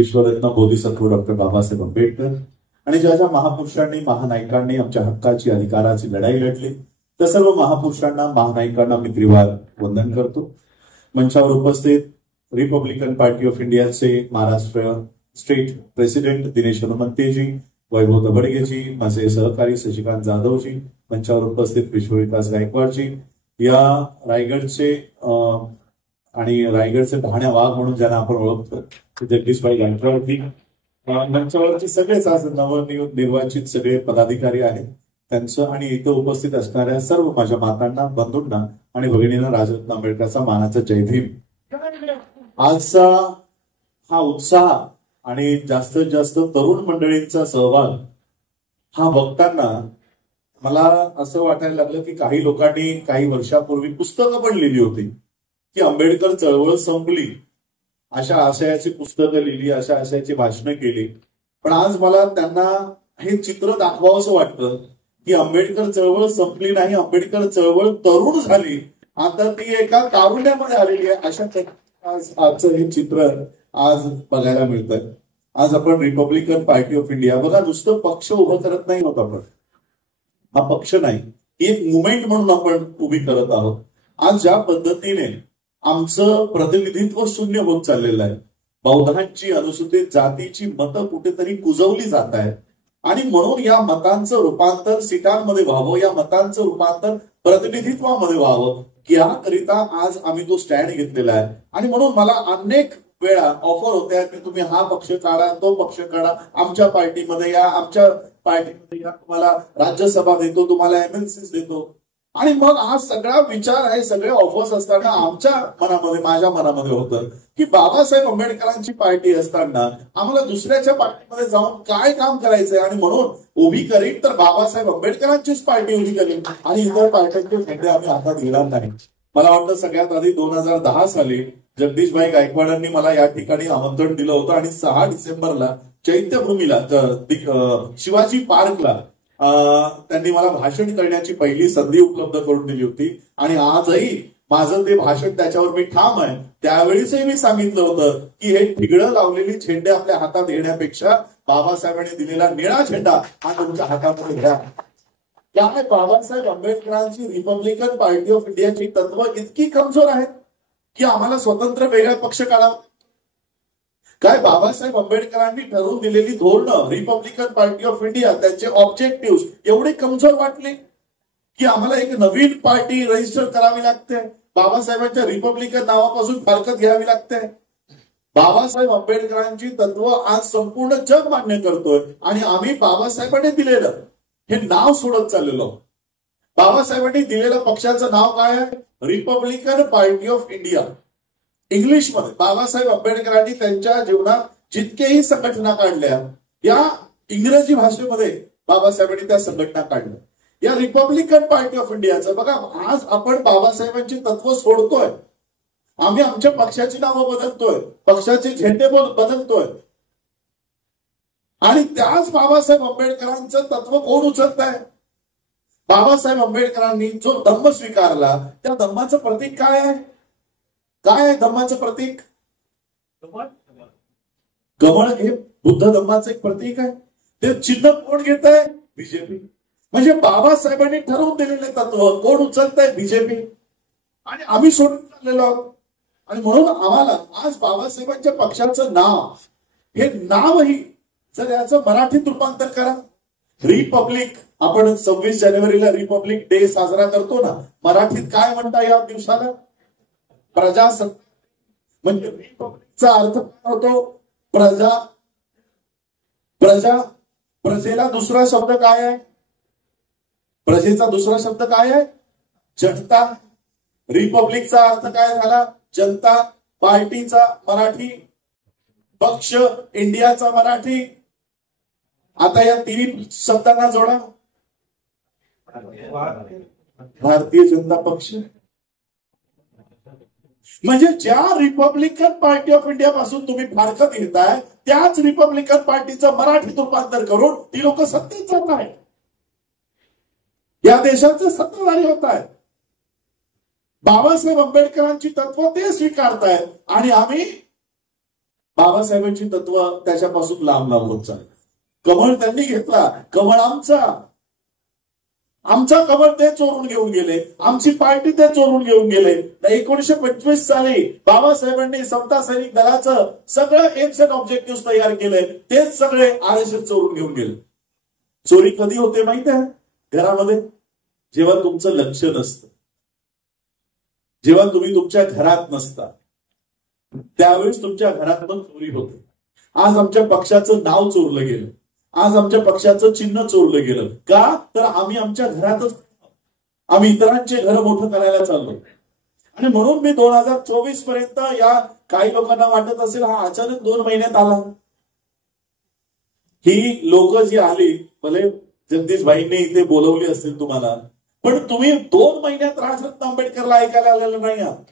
विश्वरत्न Bodhisattva doctor Babasaheb Ambedkar आणि ज्या ज्या महापुरुषांनी महानायकांनी आमच्या हक्काची अधिकाराची लढाई लढली त्या सर्व महापुरुषांना महानायकांना मी त्रिवार वंदन करतो। मंचावर उपस्थित रिपब्लिकन पार्टी ऑफ इंडियाचे महाराष्ट्र स्टेट प्रेसिडेंट दिनेश हनुमंतेजी, वैभव दबडगेजी, माझे सहकारी शशिकांत जाधवजी, मंचावर उपस्थित विश्वविकास गायकवाडजी, या रायगडचे आणि रायगडचे ढाण्या वाघ म्हणून ज्यांना आपण ओळखतो जगदीशभाई गायकवाडजी, मंचावरचे सगळेच आज नवनिर्वाचित सगळे पदाधिकारी आहेत त्यांचं आणि इथं उपस्थित असणाऱ्या सर्व माझ्या मातांना, बंधूंना आणि भगिनींना राजरत्न आंबेडकरचा मानाचा जय भीम। आजचा हा उत्साह आणि जास्तीत जास्त तरुण मंडळींचा सहभाग हा बघताना मला असं वाटायला लागलं की काही लोकांनी काही वर्षापूर्वी पुस्तकं पण लिहिली होती की आंबेडकर चळवळ संपली, अशा आशयाची पुस्तकं लिहिली, अशा आशयाची भाषणं केली। पण आज मला त्यांना हे चित्र दाखवावंसं वाटतं की आंबेडकर चळवळ संपली नाही, आंबेडकर चळवळ तरुण झाली, आता ती एका तारुण्यामध्ये आलेली आहे, अशा आज आजचं हे चित्र आज बघायला मिळतंय। आज आपण रिपब्लिकन पार्टी ऑफ इंडिया बघा, नुसतं पक्ष उभं करत नाही होत आपण, हा पक्ष नाही, एक मुवमेंट म्हणून आपण उभी करत आहोत। आज ज्या पद्धतीने आमचं प्रतिनिधित्व शून्य होत चाललेलं आहे, बौद्धांची अनुसूचित जातीची मतं कुठेतरी कुजवली जात आहेत आणि म्हणून या मतांचं रूपांतर सीटांमध्ये व्हावं, या मतांचं रूपांतर प्रतिनिधित्वामध्ये व्हावं याकरिता आज आम्ही तो स्टँड घेतलेला आहे। आणि म्हणून मला अनेक वेळा ऑफर होत्या की तुम्ही हा पक्ष काढा, तो पक्ष काढा, आमच्या पार्टीमध्ये या, आमच्या पार्टीमध्ये या, तुम्हाला राज्यसभा देतो, तुम्हाला MLCs देतो। आणि मग हा सगळा विचार आहे, सगळे ऑफर्स असताना आमच्या मनामध्ये, माझ्या मनामध्ये होतं की बाबासाहेब आंबेडकरांची पार्टी असताना आम्हाला दुसऱ्याच्या पार्टीमध्ये जाऊन काय काम करायचंय आणि म्हणून उभी करीन तर बाबासाहेब आंबेडकरांचीच पार्टी उभी करीन आणि इतर पार्ट्यांचे झेंडे आम्ही हातात घेणार नाही। मला वाटतं सगळ्यात आधी 2010 साली जगदीशभाई गायकवाडांनी मला या ठिकाणी आमंत्रण दिलं होतं आणि 6 डिसेंबरला चैत्यभूमीला शिवाजी पार्कला त्यांनी मला भाषण करण्याची पहिली संधी उपलब्ध करून दिली होती आणि आजही माझं ते भाषण त्याच्यावर मी ठाम आहे। त्यावेळीसही मी सांगितलं होतं की हे ठिगळं लावलेली झेंडे आपल्या हातात घेण्यापेक्षा बाबासाहेबांनी दिलेला निळा झेंडा हा तुमच्या हातामध्ये घ्या। त्यामुळे बाबासाहेब आंबेडकरांची रिपब्लिकन पार्टी ऑफ इंडियाची तत्व इतकी कमजोर आहेत की आम्हाला स्वतंत्र वेगळा पक्ष काढावा। काय बाबासाहेब आंबेडकरांनी ठरवून दिलेली धोरणं रिपब्लिकन पार्टी ऑफ इंडिया, त्यांचे ऑब्जेक्टिव्ह एवढे कमजोर वाटले की आम्हाला एक नवीन पार्टी रजिस्टर करावी लागते, बाबासाहेबांच्या रिपब्लिकन नावापासून फारकत घ्यावी लागते। बाबासाहेब आंबेडकरांची तत्व आज संपूर्ण जग मान्य करतोय आणि आम्ही बाबासाहेबांनी दिलेलं हे नाव सोडत चाललेलो। बाबासाहेबांनी दिलेलं पक्षाचं नाव काय आहे? Republican Party of India. इंग्लिशमध्ये बाबासाहेब आंबेडकरांनी त्यांच्या जीवनात जितकेही संघटना काढल्या, या इंग्रजी भाषेमध्ये बाबासाहेबांनी त्या संघटना काढल्या। या रिपब्लिकन पार्टी ऑफ इंडियाचं बघा, आज आपण बाबासाहेबांची तत्व सोडतोय, आम्ही आमच्या पक्षाची नावं बदलतोय, पक्षाचे झेंडे बदलतोय आणि त्याच बाबासाहेब आंबेडकरांचं तत्व कोण उचलत आहे? बाबासाहेब आंबेडकरांनी जो धम्म स्वीकारला त्या धम्माचं प्रतीक काय आहे? काय आहे धम्माचं प्रतीक? कमळ हे बुद्ध धम्माचं एक प्रतीक आहे। ते चिन्ह कोण घेत आहे? बीजेपी। म्हणजे बाबासाहेबांनी ठरवून दिलेले तत्व कोण उचलत आहे? बीजेपी। आणि आम्ही सोडून चाललेलो आहोत आणि म्हणून आम्हाला आज बाबासाहेबांच्या पक्षाचं नाव, हे नावही जर याचं मराठीत रूपांतर करा, रिपब्लिक, आपण 26 जानेवारीला रिपब्लिक डे साजरा करतो ना, मराठीत काय म्हणता या दिवसाला? प्रजासत्ताक। म्हणजे रिपब्लिकचा अर्थ काय होतो? प्रजा। प्रजा, प्रजेला दुसरा शब्द काय आहे? प्रजेचा दुसरा शब्द काय आहे? जनता। रिपब्लिकचा अर्थ काय झाला? जनता। पार्टीचा मराठी पक्ष, इंडियाचा मराठी। आता या तिन्ही शब्दांना जोडा, भारतीय जनता पक्ष। म्हणजे ज्या रिपब्लिकन पार्टी ऑफ इंडिया पासून तुम्ही फारकत घेताय त्याच रिपब्लिकन पार्टीचं मराठीत रूपांतर करून ती लोक सत्तेत जात आहेत, या देशाचे सत्ताधारी होत आहेत। बाबासाहेब आंबेडकरांची तत्व ते स्वीकारतायत आणि आम्ही बाबासाहेबांची तत्व त्याच्यापासून लांब लांब होत चाललं. कमळ त्यांनी घेतला, कमळ आमचा कमळ ते चोरून घेऊन गेले, आमची पार्टी ते चोरून घेऊन गेले. 1925 साली बाबासाहेबांनी समता सैनिक दलाचं सगळं एम्स अँड ऑब्जेक्टिव्ह तयार केले, तेच सगळे RSS चोरून घेऊन गेले. चोरी कधी होते माहिती आहे? घरामध्ये, जेव्हा तुमचं लक्ष नसतं, जेव्हा तुम्ही तुमच्या घरात नसता, त्यावेळेस तुमच्या घरात पण चोरी होते. आज आमच्या पक्षाचं नाव चोरलं गेलं, आज आमच्या पक्षाचं चिन्ह चोरलं गेलं. का? तर आम्ही आमच्या घरातच, आम्ही इतरांचे घर मोठं करायला चाललो. आणि म्हणून मी 2024 पर्यंत, या काही लोकांना वाटत असेल हा अचानक 2 महिन्यात आला. ही लोक जी आली, भले जगदीश भाईंनी इथे बोलवली असेल तुम्हाला, पण तुम्ही 2 महिन्यात राजरत्न आंबेडकरला ऐकायला आलेलं नाही आहात.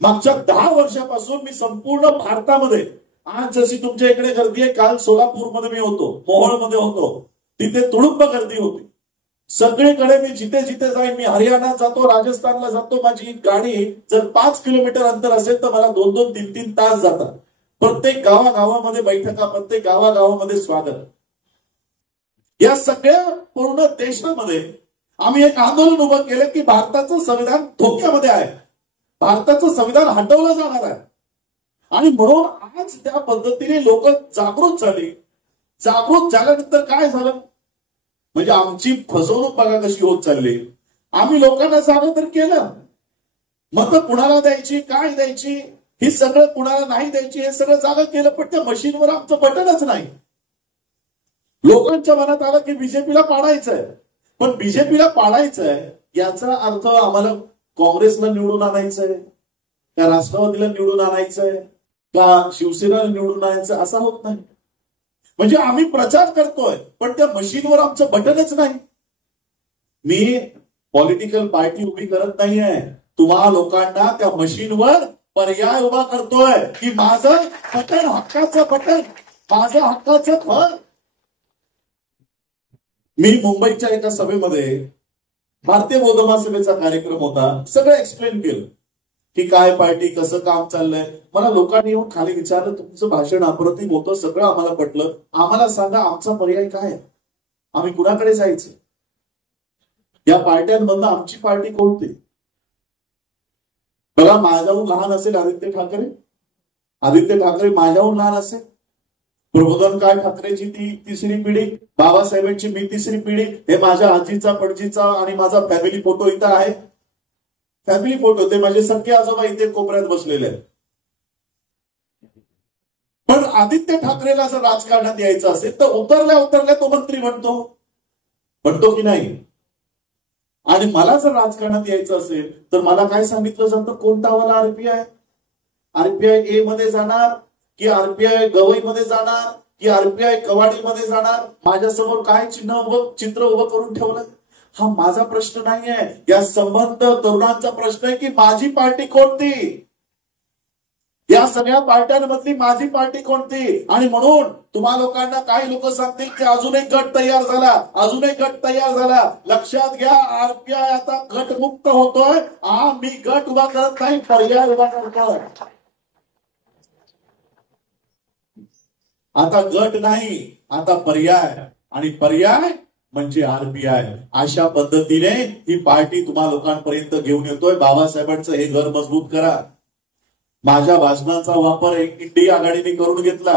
मागच्या 10 वर्षापासून मी संपूर्ण भारतामध्ये, आज जशी तुमच्या इकडे गर्दी आहे, काल सोलापूरमध्ये मी होतो, मोहोळमध्ये होतो, तिथे तुडुंब गर्दी होती. सगळीकडे मी जिथे जिथे जाईन, मी हरियाणात जातो, राजस्थानला जातो, माझी गाडी जर 5 किलोमीटर अंतर असेल तर मला 2-2, 3-3 तास जातात. प्रत्येक गावागावामध्ये बैठका, प्रत्येक गावागावामध्ये स्वागत. या सगळ्या पूर्ण देशामध्ये आम्ही एक आंदोलन उभं केलं की भारताचं संविधान धोक्यामध्ये आहे, भारताचं संविधान हटवलं जाणार आहे. आणि म्हणून आज त्या पद्धतीने लोक जागृत झाली. जागृत झाल्यानंतर काय झालं, म्हणजे आमची फसवणूक बघा कशी होत चालली. आम्ही लोकांना जाणं तर केलं, मतं कुणाला द्यायची, काय द्यायची, हे सगळं कुणाला नाही द्यायची, हे सगळं जागा केलं, पण त्या मशीनवर आमचं बटनच नाही. लोकांच्या मनात आलं की बीजेपीला पाडायचंय, पण बीजेपीला पाडायचंय याचा अर्थ आम्हाला काँग्रेसला निवडून आणायचंय का, राष्ट्रवादीला निवडून आणायचंय का, शिवसेनेला निवडून आणायचं, असा होत नाही. म्हणजे आम्ही प्रचार करतोय, पण त्या मशीनवर आमचं बटनच नाही. मी पॉलिटिकल पार्टी उभी करत नाहीये, तुम्हा लोकांना त्या मशीनवर पर्याय उभा करतोय की माझं बटन, हक्काचं बटन, माझं हक्काचं फळ. मी मुंबईच्या एका सभेमध्ये, भारतीय बौद्ध महासभेचा कार्यक्रम होता, सगळं एक्सप्लेन केलं की काय पार्टी, कसं काम चाललंय. मला लोकांनी येऊन खाली विचारलं, तुमचं भाषण अप्रतिम होतं, सगळं आम्हाला पटलं, आम्हाला सांगा आमचा पर्याय काय आहे, आम्ही कुणाकडे जायचं, या पार्ट्यांमधनं आमची पार्टी कोणती. बघा, माझ्याहून लहान असेल आदित्य ठाकरे, आदित्य ठाकरे माझ्याहून लहान असेल, प्रबोधनकार ठाकरेची ती 3री पिढी, बाबासाहेबांची मी 3री पिढी, हे माझ्या आजीचा, पणजीचा आणि माझा फॅमिली फोटो इथं आहे. फॅमिली फोटो, ते माझे सख्खे आजोबा इथे कोपऱ्यात बसलेले आहेत. पण आदित्य ठाकरेला जर राजकारणात यायचं असेल तर उतरल्या उतरल्या तो मंत्री म्हणतो की नाही. आणि मला जर राजकारणात यायचं असेल तर मला काय सांगितलं जातं, कोणता वाला आरपीआय ए मध्ये जाणार की आरपीआय गवईमध्ये जाणार की आरपीआय कवाडीमध्ये जाणार, माझ्यासमोर काय चित्र उभं करून ठेवलं. हा माझा प्रश्न नाहीये, या संबंध तरुणांचा प्रश्न आहे की माझी पार्टी कोणती, या सगळ्या पार्ट्यांमधली माझी पार्टी कोणती. आणि म्हणून तुम्हा लोकांना काही लोक सांगतील की अजून एक गट तयार झाला, अजून एक गट तयार झाला. लक्षात घ्या, आरपीआय आता गटमुक्त होतोय. मी गट उभा करत नाही, पर्याय उभा करतोय. आता गट नाही, आता पर्याय, आणि पर्याय म्हणजे आरपीआय. अशा पद्धतीने ही पार्टी तुम्हा लोकांपर्यंत घेऊन येतोय. बाबासाहेबांचं हे घर मजबूत करा. माझ्या भाषणाचा वापर इंडिया आघाडीने करून घेतला,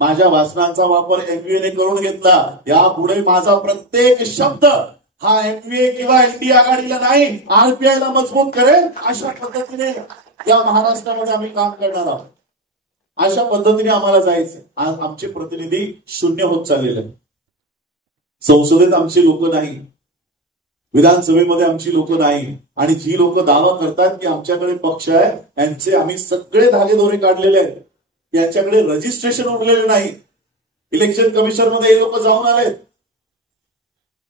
माझ्या भाषणाचा वापर एमव्हीए करून घेतला. यापुढे माझा प्रत्येक शब्द हा एमव्हीए किंवा इंडिया आघाडीला नाही, आरपीआयला मजबूत करेल. अशा पद्धतीने या महाराष्ट्रामध्ये आम्ही काम करणार आहोत. अशा पद्धतीने आम्हाला जायचं. आज आमचे प्रतिनिधी शून्य होत चाललेले, संसदेत आमची लोक नाही, विधानसभेमध्ये आमची लोक नाही. आणि जी लोक दावा करतात की आमच्याकडे पक्ष आहे, यांचे आम्ही सगळे धागेदोरे काढलेले आहेत. यांच्याकडे रजिस्ट्रेशन उरलेले नाही. इलेक्शन कमिशन मध्ये हे लोक जाऊन आलेत,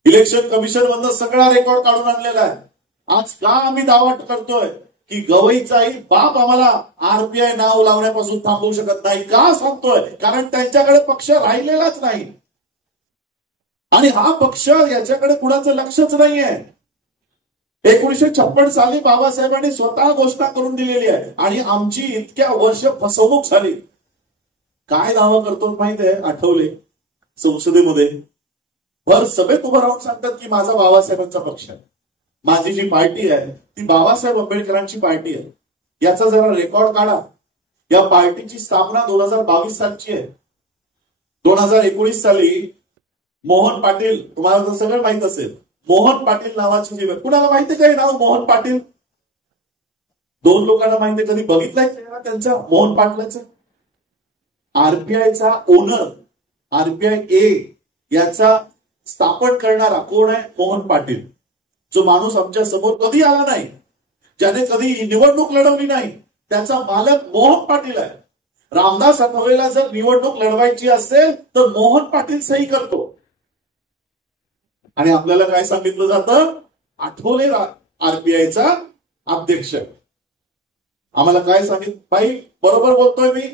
इलेक्शन कमिशन मधनं सगळा रेकॉर्ड काढून आणलेला आहे. आज का आम्ही दावा करतोय की गवईचाही बाप आम्हाला आरपीआय नाव लावण्यापासून थांबवू शकत नाही. का सांगतोय? कारण त्यांच्याकडे पक्ष राहिलेलाच नाही, आणि हा पक्ष याच्याकडे कुणाचं लक्षच नाहीये. 1956 साली बाबासाहेबांनी स्वतः घोषणा करून दिलेली आहे, आणि आमची इतक्या वर्ष फसवणूक झाली. काय दावा करतो माहिती आहे? आठवले संसदेमध्ये भर सभेत उभं राहून सांगतात की माझा बाबासाहेबांचा पक्ष आहे, माझी जी पार्टी आहे ती बाबासाहेब आंबेडकरांची पार्टी आहे. याचा जरा रेकॉर्ड काढा. या पार्टीची स्थापना 2022 सालची आहे. 2019 साली मोहन पाटील, तुम्हाला तर सगळं माहित असेल, मोहन पाटील नावाची जी, कुणाला माहिती काय नाव मोहन पाटील? 2 लोकांना माहिती. कधी बघितलंय चेहरा त्यांचा मोहन पाटलाचा? आरपीआयचा ओनर, आरपीआय ए याचा स्थापन करणारा कोण आहे? मोहन पाटील. जो माणूस आमच्या समोर कधी आला नाही, ज्याने कधी निवडणूक लढवली नाही, त्याचा मालक मोहन पाटील आहे. रामदास आठवलेला जर निवडणूक लढवायची असेल तर मोहन पाटील सही करतो. आणि आपल्याला काय सांगितलं जातं? आठवले आरपीआयचा अध्यक्ष. आम्हाला काय सांगितलं? बाई बरोबर बोलतोय मी?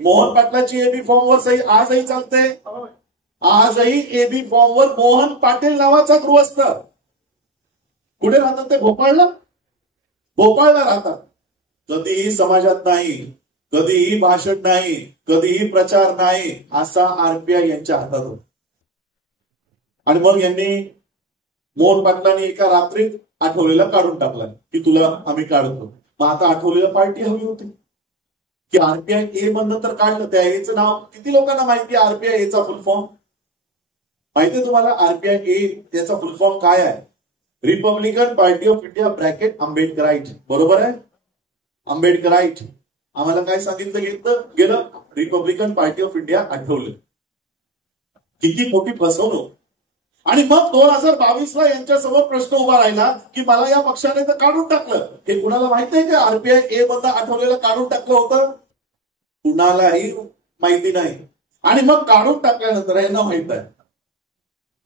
मोहन पाटलाची एबी फॉर्मवर सही आजही चालते. आजही एबी फॉर्मवर मोहन पाटील नावाचा गृहस्थ. कुठे राहतात ते? भोपाळला. भोपाळला राहतात. कधीही समाजात नाही, कधीही भाषण नाही, कधीही प्रचार नाही, असा आरपीआय यांच्या हातात होता. आणि मग यांनी, मोहन पाटलांनी एका रात्रीत आठवलेला काढून टाकला की तुला आम्ही काढतो. मग आता आठवलेला पार्टी हवी होती की आरपीआय ए मधनं तर काढलं. त्या एचं नाव किती लोकांना माहिती आहे? आरपीआय एचा फुल फॉर्म माहितीये तुम्हाला? आरपीआय ए याचा फुल फॉर्म काय आहे? Republican Party of India bracket Ambedkarite. बरोबर आहे? आंबेडकराईट. आम्हाला काय सांगितलं गेलं? रिपब्लिकन पार्टी ऑफ इंडिया आठवलं. किती मोठी फसवणूक. आणि मग 2022 ला यांच्यासमोर प्रश्न उभा राहिला की मला या पक्षाने तर काढून टाकलं. हे कुणाला माहिती आहे का? आरपीआय ए मधनं आठवलेलं काढून टाकलं होतं? कुणालाही माहिती नाही. आणि मग काढून टाकल्यानंतर यांना माहित आहे.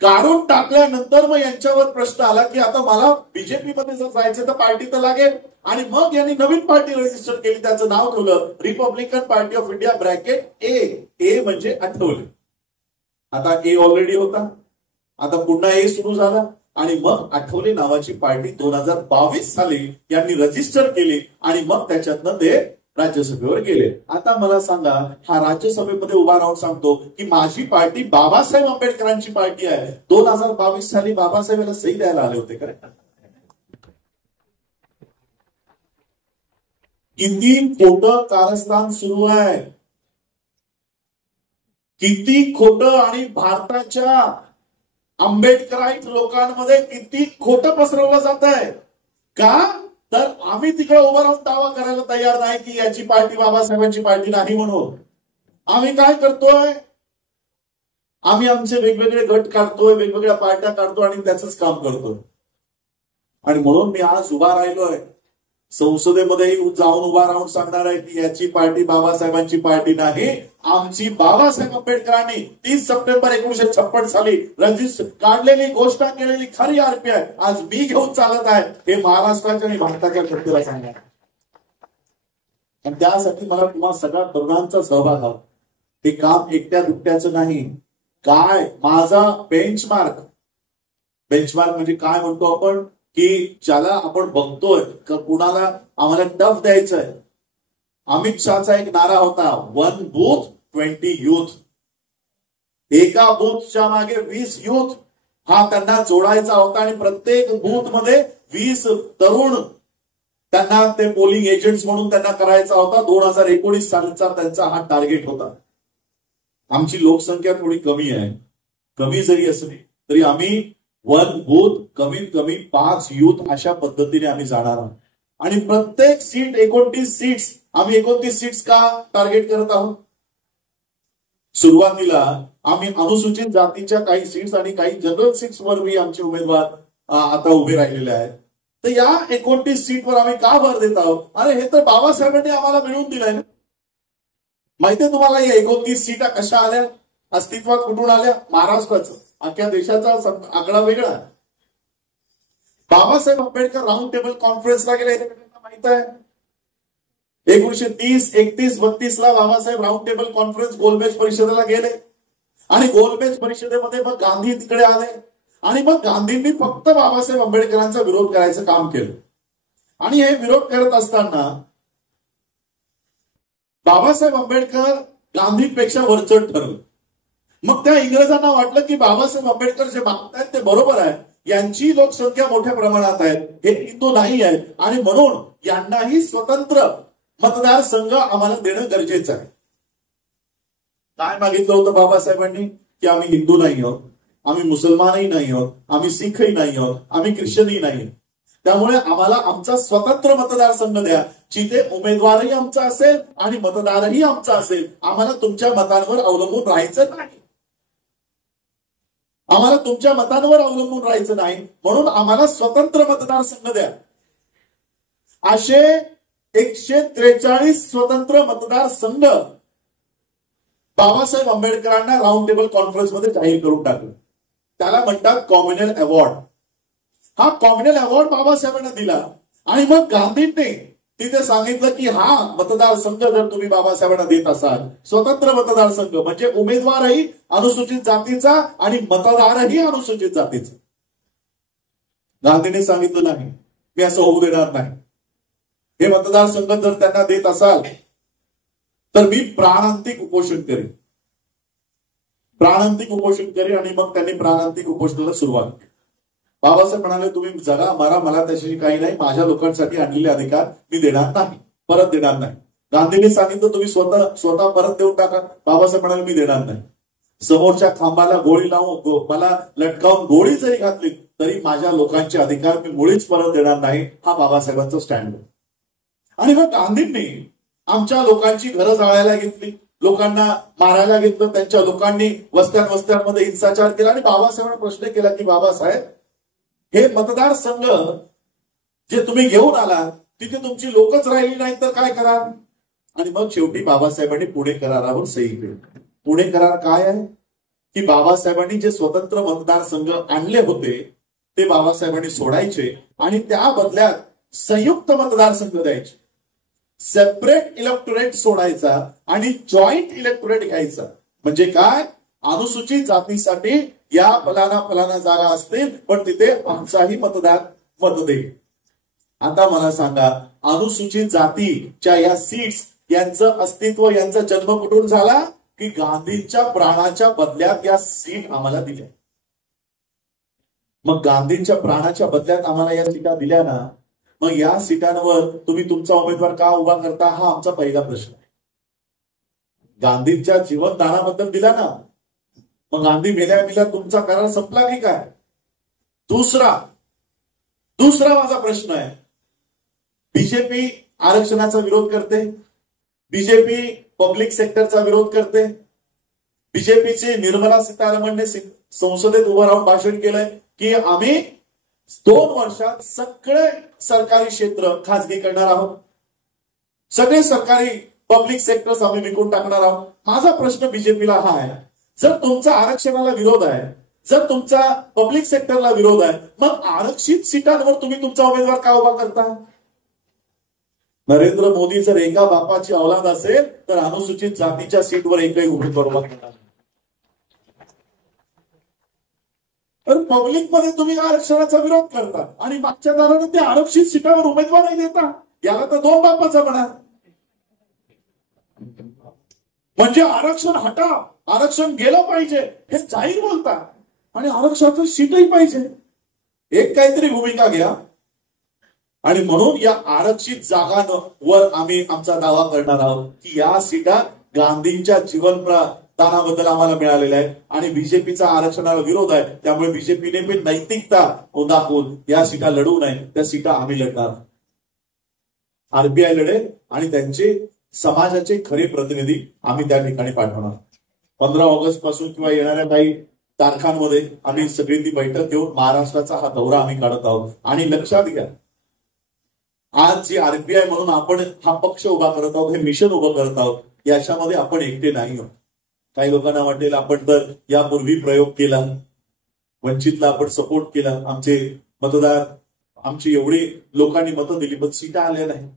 काढून टाकल्यानंतर मग यांच्यावर प्रश्न आला की आता मला बीजेपी मध्ये जर जायचं तर पार्टी तर लागेल. आणि मग यांनी नवीन पार्टी रजिस्टर केली. त्याचं नाव ठेवलं Republican Party of India bracket A. A म्हणजे आठवले. आता ए ऑलरेडी होता, आता पुन्हा ए सुरू झाला. आणि मग आठवले नावाची पार्टी 2022 साली यांनी रजिस्टर केली. आणि मग त्याच्यातनं ते राज्यसभेवर गेले. आता मला सांगा, हा राज्यसभेमध्ये उभा राहून सांगतो की माझी पार्टी बाबासाहेब आंबेडकरांची पार्टी आहे. 2022 साली बाबासाहेबांना सही द्यायला आले होते का? किती खोटं कारस्थान सुरू आहे, किती खोटं. आणि भारताच्या आंबेडकराईट लोकांमध्ये किती खोटं पसरवलं जात आहे. का? तर आम्ही तिकडे उभं राहून दावा करायला तयार नाही की याची पार्टी बाबासाहेबांची पार्टी नाही म्हणून. आम्ही काय करतोय? आम्ही आमचे वेगवेगळे गट काढतोय, वेगवेगळ्या पार्ट्या काढतो आणि त्याच काम करतोय. आणि म्हणून मी आज उभा राहिलोय संसदेमध्ये जाऊन उभा राहून सांगणार आहे की याची पार्टी बाबासाहेबांची पार्टी नाही. आमची बाबासाहेब आंबेडकरांनी 30 सप्टेंबर 1956 साली रजिस्टर काढलेली, घोषणा केलेली खरी आरपीआय आज मी घेऊन चालत आहे. हे महाराष्ट्राच्या आणि भारताच्या जनतेला सांगा. आणि त्यासाठी मला तुम्हाला सगळ्या तरुणांचा सहभाग हवा. ते काम एकट्या दुकट्याचं नाही. काय माझा बेंचमार्क म्हणजे काय म्हणतो आपण की ज्याला आपण बघतोय कुणाला आम्हाला टफ द्यायचंय. अमित शहाचा एक नारा होता, 1 बूथ 20 युथ. एका बूथच्या मागे 20 युथ हा त्यांना जोडायचा होता. आणि प्रत्येक बूथ मध्ये 20 तरुण त्यांना ते पोलिंग एजंट्स म्हणून त्यांना करायचा होता. 2019 सालचा त्यांचा हा टार्गेट होता. आमची लोकसंख्या थोडी कमी आहे. कमी जरी असली तरी आम्ही 1 बूथ कमीत कमी 5 युथ अशा पद्धतीने आम्ही जाणार आहोत. आणि प्रत्येक सीट 29 सीट्स. आम्ही 29 सीट्स का टार्गेट करत आहोत? सुरुवातीला आम्ही अनुसूचित जातीच्या काही सीट्स आणि काही जनरल सीट्स वरही आमचे उमेदवार आता उभे राहिलेले आहेत. तर या 29 सीटवर आम्ही का भर देत आहोत? अरे हे तर बाबासाहेबांनी आम्हाला मिळवून दिलंय ना. माहितीये तुम्हाला या 29 सीटा कशा आल्या, अस्तित्वात कुठून आल्या? महाराष्ट्राचं, अख्ख्या देशाचा आकडा वेगळा. बाबासाहेब आंबेडकर राऊंड टेबल कॉन्फरन्सला गेले, माहित आहे 1930, 31, 32 ला बाबासाहेब राऊंड टेबल कॉन्फरन्स गोलमेज परिषदेला गेले. आणि गोलमेज परिषदेमध्ये मग गांधी तिकडे आले. आणि मग गांधींनी फक्त बाबासाहेब आंबेडकरांचा विरोध करायचं काम केलं. आणि हे विरोध करत असताना बाबासाहेब आंबेडकर गांधींपेक्षा वरचढ ठरलं. मग त्या इंग्रजांना वाटलं की बाबासाहेब आंबेडकर जे मागतायत ते बरोबर आहे, यांची लोकसंख्या मोठ्या प्रमाणात आहे, हे हिंदू नाही आहेत, आणि म्हणून यांनाही स्वतंत्र मतदारसंघ आम्हाला देणं गरजेचं आहे. काय मागितलं होतं बाबासाहेबांनी? की आम्ही हिंदू नाही आहोत, आम्ही मुसलमानही नाही आहोत, आम्ही सिखही नाही आहोत, आम्ही ख्रिश्चनही नाही, त्यामुळे आम्हाला आमचा स्वतंत्र मतदारसंघ द्या, जिथे उमेदवारही आमचा असेल आणि मतदारही आमचा असेल. आम्हाला तुमच्या मतांवर अवलंबून राहायचं नाही, आम्हाला तुमच्या मतांवर अवलंबून राहायचं नाही, म्हणून आम्हाला स्वतंत्र मतदारसंघ द्या. असे 143 स्वतंत्र मतदारसंघ बाबासाहेब आंबेडकरांना राऊंड टेबल कॉन्फरन्समध्ये जाहीर करून टाकलं. त्याला म्हणतात कॉम्युनल अवॉर्ड. हा कॉम्युनल अवॉर्ड बाबासाहेबांना दिला. आणि मग गांधींनी तिथे सांगितलं की हा मतदारसंघ जर तुम्ही बाबासाहेबांना देत असाल, स्वतंत्र मतदारसंघ म्हणजे उमेदवारही अनुसूचित जातीचा आणि मतदारही अनुसूचित जातीचा. गांधींनी सांगितलं नाही, मी असं होऊ देणार नाही. हे मतदारसंघ जर त्यांना देत असाल तर मी प्राणांतिक उपोषण करेन, प्राणांतिक उपोषण करेन. आणि मग त्यांनी प्राणांतिक उपोषणाला सुरुवात केली. बाबासाहेब म्हणाले तुम्ही जगा मारा, मला त्याच्याशी काही नाही, माझ्या लोकांसाठी आणलेले अधिकार मी देणार नाही, परत देणार नाही. गांधींनी सांगितलं तुम्ही स्वतः परत देऊन टाका. बाबासाहेब म्हणाले मी देणार नाही. समोरच्या खांबाला गोळी लावून मला लटकावून गोळी जरी घातली तरी माझ्या लोकांचे अधिकार मी मुळीच परत देणार नाही. हा बाबासाहेबांचा स्टँड. आणि मग गांधींनी आमच्या लोकांची घरं जाळायला घेतली, लोकांना मारायला घेतलं, त्यांच्या लोकांनी वस्त्यांमध्ये हिंसाचार केला. आणि बाबासाहेबांना प्रश्न केला की बाबासाहेब, हे मतदारसंघ जे तुम्ही घेऊन आला तिथे तुमची लोकच राहिली नाही तर काय कराल? आणि मग शेवटी बाबासाहेबांनी पुणे करारावर सही केली. पुणे करार काय आहे? की बाबासाहेबांनी जे स्वतंत्र मतदारसंघ आणले होते ते बाबासाहेबांनी सोडायचे आणि त्या बदल्यात संयुक्त मतदारसंघ द्यायचे. सेपरेट इलेक्टोरेट सोडायचा आणि जॉईंट इलेक्टोरेट घ्यायचा. म्हणजे काय? अनुसूचित जातीसाठी या फलाना जागा असतील पण तिथे आमचाही मतदार मत देईल. आता मला सांगा, अनुसूचित जातीच्या या सीट्स यांचं अस्तित्व, यांचा जन्म कुठून झाला? की गांधींच्या प्राणाच्या बदल्यात या सीट आम्हाला दिल्या. मग गांधींच्या प्राणाच्या बदल्यात आम्हाला या सीटा दिल्या ना, मग या सीटांवर तुम्ही तुमचा उमेदवार का उभा करता? हा आमचा पहिला प्रश्न आहे. गांधींच्या जीवनदानाबद्दल दिला ना, मग गांधी मेल्या तुमचा करार संपला की काय? दुसरा माझा प्रश्न आहे, बीजेपी आरक्षणाचा विरोध करते, बीजेपी पब्लिक सेक्टरचा विरोध करते. बीजेपीचे निर्मला सीतारामनने संसदेत उभं राहून भाषण केलंय की आम्ही 2 वर्षात सगळे सरकारी क्षेत्र खासगी करणार आहोत, सगळे सरकारी पब्लिक सेक्टर्स आम्ही विकून टाकणार आहोत. माझा प्रश्न बीजेपीला हा आहे, जर तुमचा आरक्षणाला विरोध आहे, जर तुमचा पब्लिक सेक्टरला विरोध आहे, मग आरक्षित सीटांवर तुम्ही तुमचा उमेदवार का उभा करता? नरेंद्र मोदी जर एका बापाची औलाद असेल तर अनुसूचित जातीच्या सीटवर एकही उमेदवार उभा करणार. तर पब्लिकमध्ये तुम्ही आरक्षणाचा विरोध करता आणि मागच्या दाराने ते आरक्षित सीटावर उमेदवारही देता. याला तर 2 बापाचा म्हणा. म्हणजे आरक्षण हटा, आरक्षण गेलं पाहिजे हे जाहीर बोलता आणि आरक्षणाचं सीटही पाहिजे. एक काहीतरी भूमिका घ्या. आणि म्हणून या आरक्षित जागांवर आम्ही आमचा दावा करणार आहोत की या सीटा गांधींच्या जीवनदानाबद्दल आम्हाला मिळालेल्या आहेत आणि बीजेपीचा आरक्षणाला विरोध आहे, त्यामुळे बीजेपीने पण नैतिकता दाखवून या सीटा लढवू नये, त्या सीटा आम्ही लढणार. आरबीआय लढेल आणि त्यांचे समाजाचे खरे प्रतिनिधी आम्ही त्या ठिकाणी पाठवणार. 15 ऑगस्ट पासून किंवा येणाऱ्या काही तारखांमध्ये आम्ही सगळी ती बैठक घेऊन महाराष्ट्राचा हा दौरा आम्ही काढत आहोत. आणि लक्षात घ्या, आज जी आरबीआय म्हणून आपण हा पक्ष उभा करत आहोत, हे मिशन उभं करत आहोत, याच्यामध्ये आपण एकटे नाही आहोत. काही लोकांना वाटेल आपण तर यापूर्वी प्रयोग केला, वंचितला आपण सपोर्ट केला, आमचे मतदार, आमची एवढी लोकांनी मतं दिली पण सीटा आल्या नाही.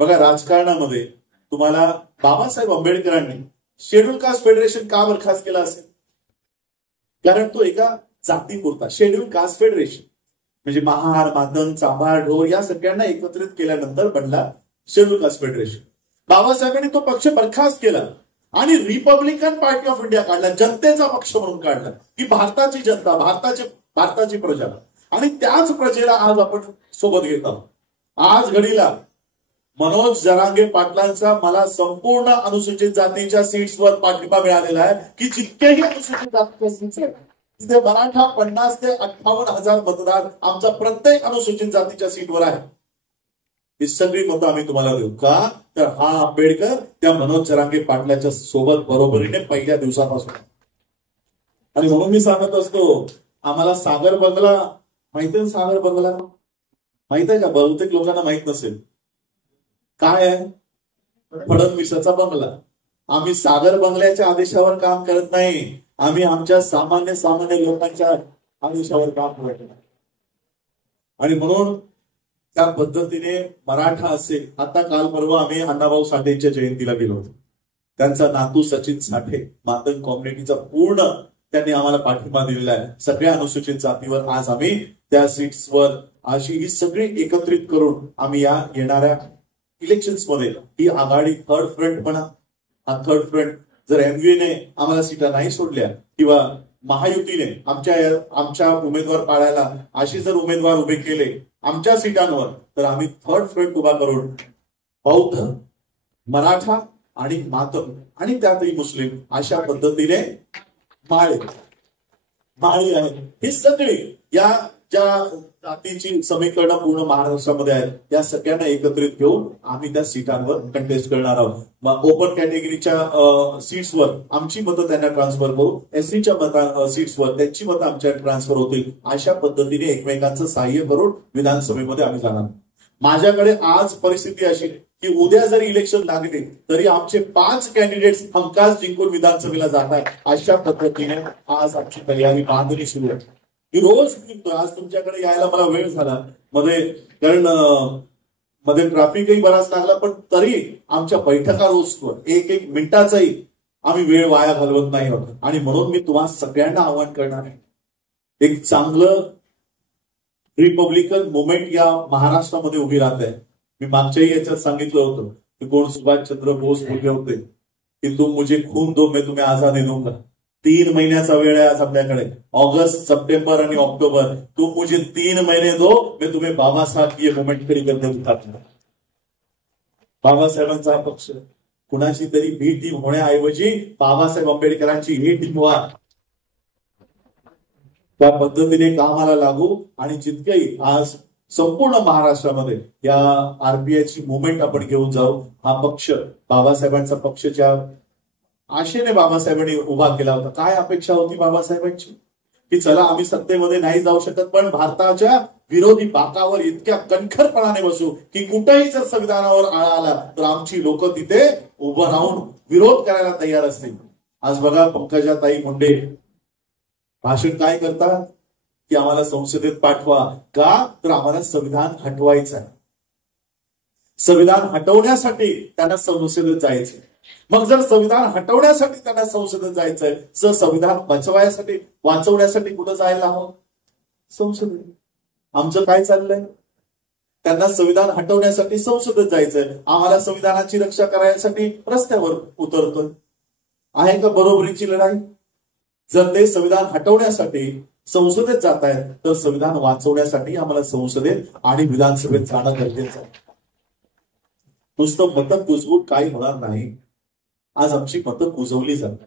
बघा, राजकारणामध्ये तुम्हाला बाबासाहेब आंबेडकरांनी शेड्यूल कास्ट फेडरेशन का बरखास्त केला असेल? कारण तो एका जातीपुरता शेड्यूल कास्ट फेडरेशन म्हणजे महार, मादन, चांभार, ढोर या सगळ्यांना एकत्रित केल्यानंतर बनला शेड्यूल कास्ट फेडरेशन. बाबासाहेबांनी तो पक्ष बरखास्त केला आणि रिपब्लिकन पार्टी ऑफ इंडिया काढला, जनतेचा पक्ष म्हणून काढला, की भारताची जनता, भारताची प्रजा. आणि त्याच प्रजेला आज आपण सोबत घेत आहोत. आज घडीला मनोज जरांगे पाटलांचा मला संपूर्ण अनुसूचित जातीच्या सीट्सवर पाठिंबा मिळालेला आहे, की जितकेही अनुसूचित जातीच्या सीट्स आहेत तिथे मराठा 50 ते 58,000 मतदार आमचा प्रत्येक अनुसूचित जातीच्या सीटवर आहे. ही सगळी मतं आम्ही तुम्हाला देऊ का, तर हा आंबेडकर त्या मनोज जरांगे पाटलाच्या सोबत बरोबरीने पहिल्या दिवसापासून. आणि म्हणून मी सांगत असतो, आम्हाला सागर बंगला माहिती आहे. सागर बंगला माहित आहे का? बहुतेक लोकांना माहित नसेल. काय आहे? फडणवीसाचा बंगला. आम्ही सागर बंगल्याच्या आदेशावर काम करत नाही, आम्ही आमच्या सामान्य लोकांच्या आदेशावर काम करत. आणि म्हणून त्या पद्धतीने मराठा असेल. आता काल परवा आम्ही अण्णाभाऊ साठेंच्या जयंतीला गेलो होतो. त्यांचा नातू सचिन साठे मातंग कम्युनिटीचा पूर्ण त्यांनी आम्हाला पाठिंबा दिलेला आहे. सगळ्या अनुसूचित जातीवर आज आम्ही त्या सीट्सवर अशी ही सगळी एकत्रित करून आम्ही या येणाऱ्या इलेक्शन्समध्ये ही आघाडी थर्ड फ्रंट म्हणा, हा थर्ड फ्रंट जर एमव्हीने आम्हाला सीटा नाही सोडल्या किंवा महायुतीने आमच्या उमेदवार काढायला अशी जर उमेदवार उभे केले आमच्या सीटांवर, तर आम्ही थर्ड फ्रंट उभा करून बौद्ध, मराठा आणि मातंग आणि त्यातही मुस्लिम अशा पद्धतीने माळी आहेत. ही सगळी या ज्या जातीची समीकरणं पूर्ण महाराष्ट्रामध्ये आहेत, या सगळ्यांना एकत्रित घेऊन आम्ही त्या सीटांवर कंटेस्ट करणार आहोत. ओपन कॅटेगरीच्या सीट्सवर आमची मतं त्यांना ट्रान्सफर करू, एससीच्या सीट्सवर त्यांची मतं आमच्या ट्रान्सफर होतील. अशा पद्धतीने एकमेकांचं सहाय्य करून विधानसभेमध्ये आम्ही जाणार. माझ्याकडे आज परिस्थिती अशी की उद्या जरी इलेक्शन लागले तरी आमचे 5 कॅन्डिडेट्स हमखास जिंकून विधानसभेला जात आहेत. अशा पद्धतीने आज आमची तयारी बांधणी सुरू आहे. मी रोज निघतोय. आज तुमच्याकडे यायला मला वेळ झाला मध्ये, कारण मध्ये ट्रॅफिकही बराच लागला, पण तरी आमच्या बैठका रोज एक मिनिटाचाही आम्ही वेळ वाया घालवत नाही आहोत. आणि म्हणून मी तुम्हाला सगळ्यांना आवाहन करणार आहे, एक चांगलं रिपब्लिकन मुवमेंट या महाराष्ट्रामध्ये उभी राहत आहे. मी मागच्याही याच्यात सांगितलं होतं की कोण सुभाषचंद्र बोस बोलले होते की तुम मुझे खून दो मैं तुम्हें आजादी दूंगा. 3 महिन्याचा वेळ आहे आज आपल्याकडे. ऑगस्ट, सप्टेंबर आणि ऑक्टोबर. तुम मुझे 3 महिने दो, मैं तुम्हें बाबासाहेब की मुवमेंट खड़ी करने दिखाता. बाबासाहेबांचा पक्ष कुणाची तरी बी टीम होण्याऐवजी बाबासाहेब आंबेडकरांची ही टीम व्हा. त्या पद्धतीने कामाला लागू. आणि जितकेही आज संपूर्ण महाराष्ट्रामध्ये या आरपीआयची मुवमेंट आपण घेऊन जाऊ. हा पक्ष बाबासाहेबांचा पक्ष ज्या आशेने बाबासाहेबांनी उभा केला होता, काय अपेक्षा होती बाबासाहेबांची की चला आम्ही सत्तेमध्ये नाही जाऊ शकत, पण भारताच्या विरोधी बाकावर इतक्या कणखरपणाने बसू की कुठेही जर संविधानावर आळा आला तर आमची लोक तिथे उभं राहून विरोध करायला तयार असतील. आज बघा पंकजाताई मुंडे भाषण काय करतात की आम्हाला संसदेत पाठवा. का तर आम्हाला संविधान हटवायचं आहे. संविधान हटवण्यासाठी त्यांना संसदेत जायचं. मग जर संविधान हटवण्यासाठी त्यांना संसदेत जायचंय तर संविधान वाचवण्यासाठी कुठं जायला हवं? संसदेत. आमचं काय चाललंय? त्यांना संविधान हटवण्यासाठी संसदेत जायचंय, आम्हाला संविधानाची रक्षा करायसाठी रस्त्यावर उतरतोय. आहे का बरोबरीची लढाई? जर ते संविधान हटवण्यासाठी संसदेत जात आहेत तर संविधान वाचवण्यासाठी आम्हाला संसदेत आणि विधानसभेत जाणं गरजेचं आहे. नुसतं मतं कुजवून काही होणार नाही. आज आमची मतं कुजवली जातात,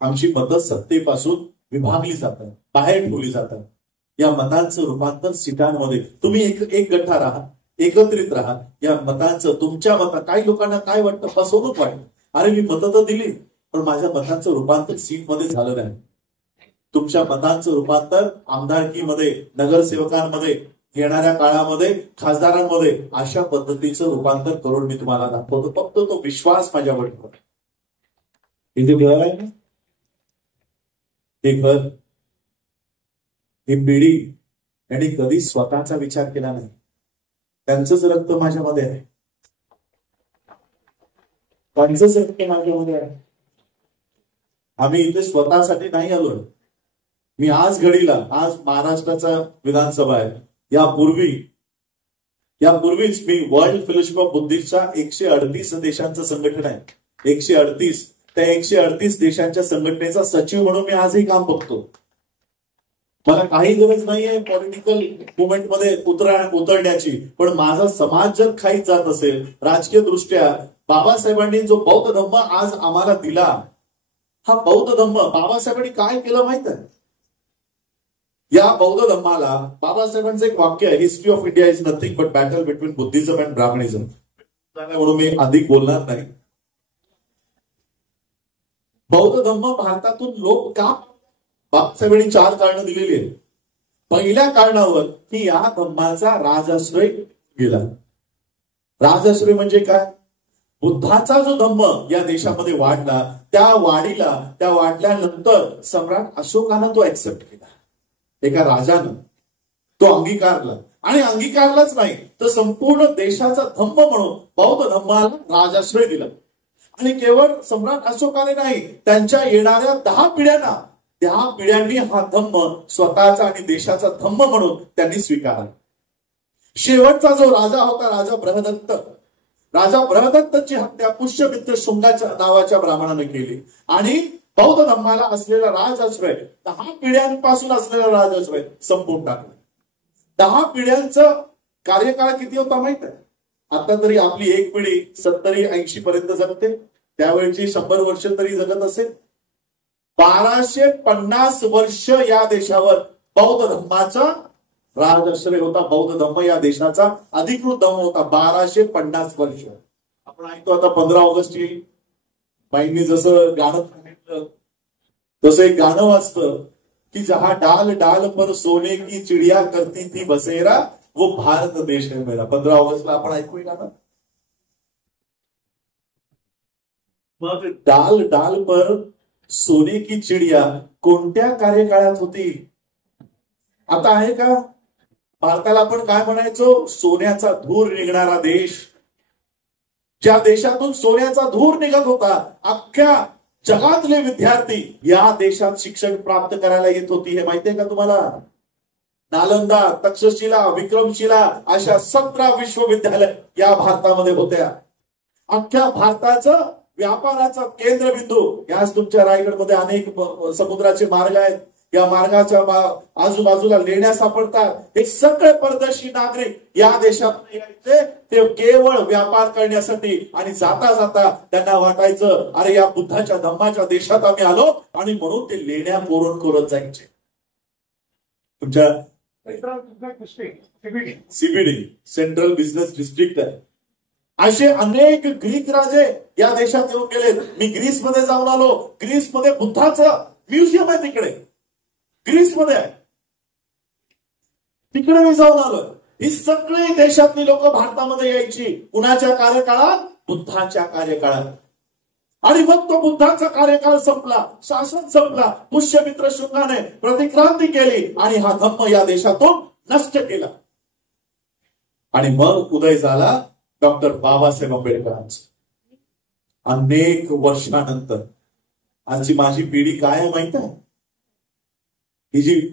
आमची मतं सत्तेपासून विभागली जातात, बाहेर ठेवली जातात. या मतांचं रूपांतर सीटांमध्ये तुम्ही एक गठ्ठा राहा, एकत्रित राहा. या मतांचं तुमच्या मतात काही लोकांना काय वाटतं? फसवणूक वाटतं. अरे मी मतं तर दिली पण माझ्या मतांचं रूपांतर सीटमध्ये झालं नाही. तुमच्या मतांचं रूपांतर आमदारकीमध्ये, नगरसेवकांमध्ये, येणाऱ्या काळामध्ये खासदारांमध्ये अशा पद्धतीचं रूपांतर करून मी तुम्हाला दाखवतो. फक्त तो विश्वास माझ्यावर ठेवा. इथे घर आहे ना, हे घर, ही पिढी यांनी कधी स्वतःचा विचार केला नाही. त्यांचंच रक्त माझ्यामध्ये आहे, त्यांचंच रक्त माझ्यामध्ये आहे. आम्ही इथे स्वतःसाठी नाही आलो. मी आज महाराष्ट्राचा विधानसभा आहे. यापूर्वीच मी वर्ल्ड फेलोशिप ऑफ बुद्धिस्टच्या 138 देशांचं संघटन आहे. 138 त्या 138 देशांच्या संघटनेचा सचिव म्हणून मी आजही काम बघतो. मला काही गरज नाहीये पॉलिटिकल मुवमेंटमध्ये उतरण्याची, पण माझा समाज जर खाईत जात असेल राजकीय दृष्ट्या, बाबासाहेबांनी जो बौद्ध धम्म आज आम्हाला दिला, हा बौद्ध धम्म बाबासाहेबांनी काय केलं माहित आहे? या बौद्ध धम्माला बाबासाहेबांचं एक वाक्य आहे, history of India is nothing but battle between Buddhism and Brahmanism. म्हणून मी अधिक बोलणार नाही. बौद्ध धम्म भारतातून लोक का, बाबासाहेबांनी 4 कारणं दिलेली आहेत. पहिल्या कारणावर की या धम्माचा राजाश्रय गेला. राजाश्रय म्हणजे काय? बुद्धाचा जो धम्म या देशामध्ये वाढला, त्या वाढल्यानंतर सम्राट अशोकानं तो ऍक्सेप्ट केला. एका राजानं तो अंगीकारला, आणि अंगीकारलाच नाही तर संपूर्ण देशाचा धम्म म्हणून बौद्ध धम्माला राजाश्रय दिला. आणि केवळ सम्राट अशोकाने नाही, त्यांच्या येणाऱ्या 10 पिढ्यांना, 10 पिढ्यांनी हा धम्म स्वतःचा आणि देशाचा धम्म म्हणून त्यांनी स्वीकारला. शेवटचा जो राजा होता, राजा बृहदत्तची हत्या पुष्यमित्र शुंगाच्या नावाच्या ब्राह्मणाने केली, आणि बौद्ध धम्माला असलेला राजाश्रय, 10 पिढ्यांपासून असलेला राजाश्रय संपवून टाकला. 10 पिढ्यांचं कार्यकाळ किती होता माहित आहे? आता तरी आपली एक पिढी 70-80 पर्यंत जगते, त्यावेळची 100 वर्ष तरी जगत असेल. 1250 वर्ष या देशावर बौद्ध धम्माचा राजाश्रय होता. बौद्ध धम्म या देशाचा अधिकृत धम्म होता. 1250 वर्ष. आपण ऐकतो आता 15 ऑगस्टची बाईंनी जसं गाणं सांगितलं, तसं एक गाणं वाचतं की जहा डाल डाल पर सोने की चिडिया करती थी बसेरा, वो भारत देश है मेरा. 15 ऑगस्टला आपण ऐकूया गाणं. मग डाल डाल पर सोने की चिडिया कोणत्या कार्यकाळात होती? आता आहे का? भारताला आपण काय म्हणायचो? सोन्याचा धूर निघणारा देश. ज्या देशातून सोन्याचा धूर निघत होता, अख्ख्या जगातले विद्यार्थी या देशात शिक्षण प्राप्त करायला येत होती. हे माहितीये का तुम्हाला? नालंदा, तक्षशिला, विक्रमशिला अशा 17 विश्वविद्यालय या भारतामध्ये होत्या. अख्ख्या भारताचं व्यापाराचा केंद्रबिंदू. याच तुमच्या रायगडमध्ये अनेक समुद्राचे मार्ग आहेत. या मार्गाच्या आजूबाजूला लेण्या सापडतात. हे सगळे परदेशी नागरिक या देशात यायचे ते केवळ व्यापार करण्यासाठी, आणि जाता जाता त्यांना वाटायचं अरे या बुद्धाच्या धम्माच्या देशात आम्ही आलो, आणि म्हणून ते लेण्या कोरून करत जायचे. तुमच्या सीबीडी सेंट्रल बिझनेस डिस्ट्रिक्ट आहे. असे अनेक ग्रीक राजे या देशात येऊन गेले. मी ग्रीसमध्ये जाऊन आलो. ग्रीसमध्ये बुद्धाचं म्युझियम आहे तिकडे, ग्रीसमध्ये आहे, तिकडे मी जाऊन आलो. ही सगळी देशातली लोक भारतामध्ये यायची. कुणाच्या कार्यकाळात? बुद्धाच्या कार्यकाळात. आणि मग तो बुद्धाचा कार्यकाळ संपला, शासन संपला. पुष्यमित्र शुंगाने प्रतिक्रांती केली आणि हा धम्म या देशातून नष्ट केला. आणि मग उदय झाला डॉक्टर बाबासाहेब आंबेडकरांचा. अनेक वर्षानंतर आजची माझी पिढी काय आहे माहित आहे?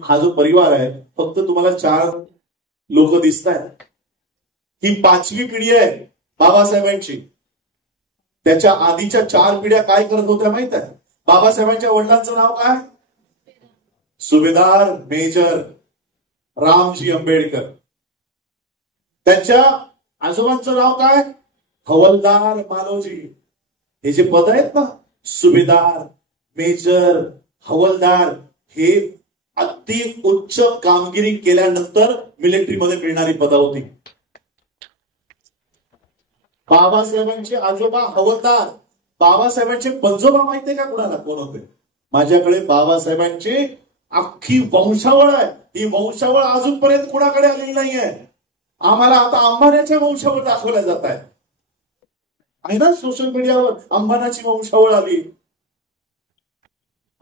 हा जो परिवार आहे, फक्त तुम्हाला 4 लोक दिसत आहेत. ही 5वी पिढी आहे बाबासाहेबांची. त्याच्या आधीच्या 4 पिढ्या काय करत होत्या माहित आहे? बाबासाहेबांच्या वडिलांचं नाव काय? सुभेदार मेजर रामजी आंबेडकर. त्यांच्या आजोबांचं नाव काय? हवलदार मालोजी. हे जे पद आहेत ना, सुभेदार, मेजर, हवलदार, हे अति उच्च कामगिरी केल्यानंतर मिलिटरीमध्ये मिळणारी पदं होती. बाबासाहेबांचे आजोबा हवलदार. बाबासाहेबांचे पंजोबा माहितीये का कुणाला? कोण होते? माझ्याकडे बाबासाहेबांची अख्खी वंशावळ आहे. ही वंशावळ अजूनपर्यंत कुणाकडे आलेली नाहीये. आम्हाला आता अंबाण्याच्या वंशावळ दाखवल्या जात आहे ना सोशल मीडियावर. अंबानाची वंशावळ आली.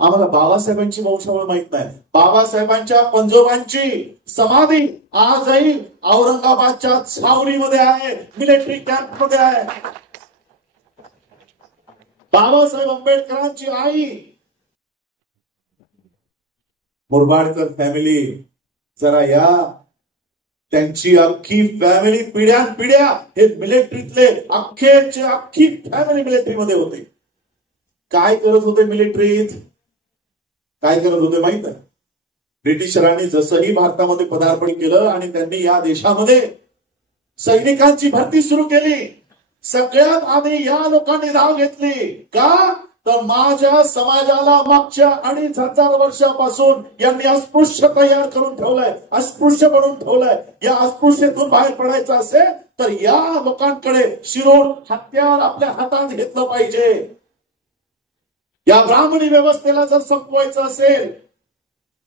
आम्हाला बाबासाहेबांची वंशावळ माहित नाही. बाबासाहेबांच्या पंजोबांची समाधी आजही औरंगाबादच्या छावणीमध्ये आहे, मिलिटरी कॅम्पमध्ये आहे. बाबासाहेब आंबेडकरांची आई मुरबाडकर फॅमिली, जरा या. त्यांची अख्खी फॅमिली पिढ्या हे मिलिटरीतले अख्खी फॅमिली मिलिटरीमध्ये होते. काय करत होते मिलिटरीत? काय करत होते माहित आहे? ब्रिटिशरांनी जसंही भारतामध्ये पदार्पण केलं आणि त्यांनी या देशामध्ये सैनिकांची भरती सुरू केली, सगळ्यात आधी या लोकांनी धाव घेतली. का? तर माझ्या समाजाला मागच्या 2,500 वर्षापासून यांनी अस्पृश्य तयार करून ठेवलंय, अस्पृश्य बनवून ठेवलंय. या अस्पृश्यतेतून बाहेर पडायचं असेल तर या लोकांकडे शिरोड हत्यार आपल्या हातात घेतलं पाहिजे. या ब्राह्मणी व्यवस्थेला जर संपवायचं असेल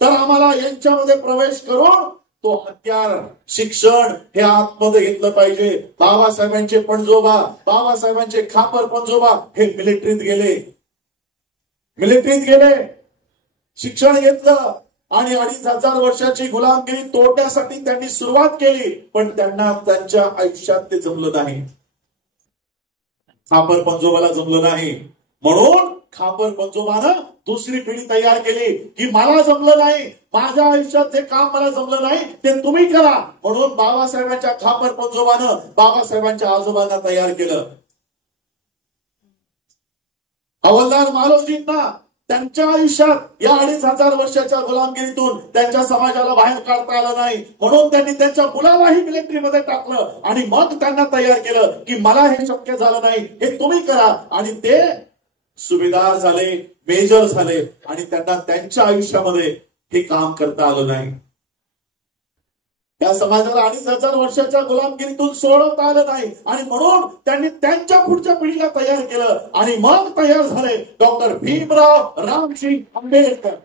तर आम्हाला यांच्यामध्ये प्रवेश करून तो हत्यार, शिक्षण हे आतमध्ये घेतलं पाहिजे. बाबासाहेबांचे पणजोबा, बाबासाहेबांचे खापर पणजोबा हे मिलिटरीत गेले, मिलिटरीत गेले, शिक्षण घेतलं आणि 2,500 वर्षाची गुलामगिरी तोडण्यासाठी त्यांनी सुरुवात केली. पण त्यांना त्यांच्या आयुष्यात ते जमलं नाही, खापर पणजोबाला जमलं नाही. म्हणून खापर पणजोबानं दुसरी पिढी तयार केली की मला जमलं नाही, माझ्या आयुष्यात जे काम मला जमलं नाही ते तुम्ही करा. म्हणून बाबासाहेबांच्या खापर पणजोबानं बाबासाहेबांच्या आजोबांना तयार केलं. हवालदार मालोजींना त्यांच्या आयुष्यात या 2,500 वर्षाच्या गुलामगिरीतून त्यांच्या समाजाला बाहेर काढता आलं नाही. म्हणून त्यांनी त्यांच्या मुलालाही मिलिटरीमध्ये टाकलं आणि मग त्यांना तयार केलं की मला हे शक्य झालं नाही, हे तुम्ही करा. आणि ते सुभेदार झाले, मेजर झाले आणि त्यांना त्यांच्या आयुष्यामध्ये हे काम करता आलं नाही. त्या समाजाला 2,500 वर्षाच्या गुलामगिरीतून सोडवता आलं नाही आणि म्हणून त्यांनी त्यांच्या पुढच्या पिढीला तयार केलं आणि मग तयार झाले डॉक्टर भीमराव रामजी आंबेडकर.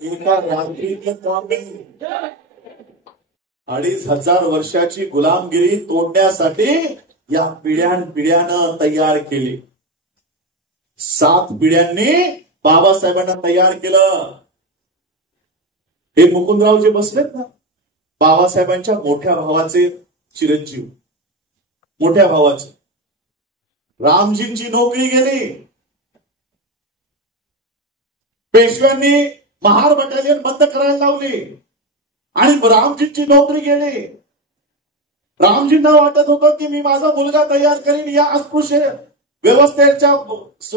एका रात्रीचं काम नाही, 2,500 वर्षाची गुलामगिरी तोडण्यासाठी या पिढ्यानं तयार केली. 7 पिढ्यांनी बाबासाहेबांना तयार केलं. हे मुकुंदराव जे बसलेत ना, बाबासाहेबांच्या मोठ्या भावाचे चिरंजीव, मोठ्या भावाचे. रामजींची नोकरी गेली, पेशव्यांनी महार बटालियन बंद करायला लावली आणि रामजींची नोकरी गेली. रामजींना वाटत होतं की मी माझा मुलगा तयार करीन, या अस्पृश्य व्यवस्थेच्या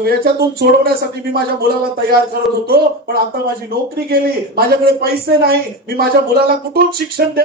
याच्यातून सोडवण्यासाठी मी माझ्या मुलाला तयार करत होतो. पण आता माझी नोकरी गेली, माझ्याकडे पैसे नाही, मी माझ्या मुलाला कुठून शिक्षण